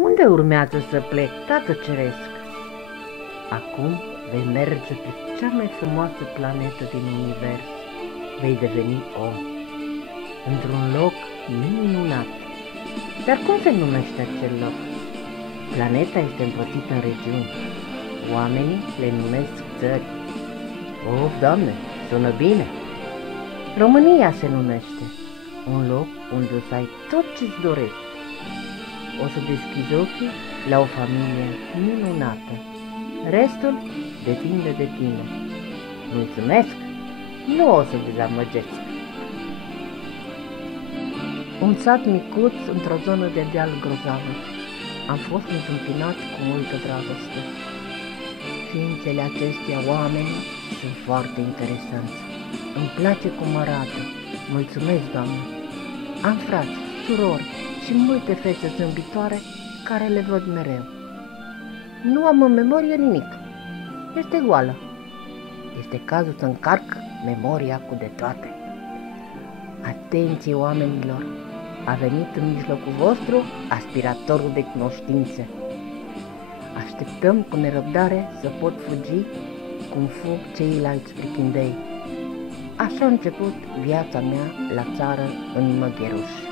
Unde urmează să plec, Tată Ceresc? Acum vei merge pe cea mai frumoasă planetă din univers. Vei deveni om, într-un loc minunat. Dar cum se numește acel loc? Planeta este împărțită în regiuni. Oamenii le numesc țări. Oh, Doamne, sună bine! România se numește. Un loc unde o să ai tot ce-ți dorești. O să deschizi ochii la o familie minunată. Restul depinde de tine. Mulțumesc! Nu o să dezamăgesc. Un sat micuț într-o zonă de deal grozavă. Am fost întâmpinați cu multă dragoste. Ființele acestea, oamenii, sunt foarte interesanți. Îmi place cum arată. Mulțumesc, Doamne! Am frați, surori și multe fete zâmbitoare care le văd mereu. Nu am în memorie nimic. Este goală. Este cazul să încarc memoria cu de toate. Atenție, oamenilor! A venit în mijlocul vostru aspiratorul de cunoștințe. Așteptăm cu nerăbdare să pot fugi cum fug ceilalți prichindei. Așa a început viața mea la țară în Măgheruș.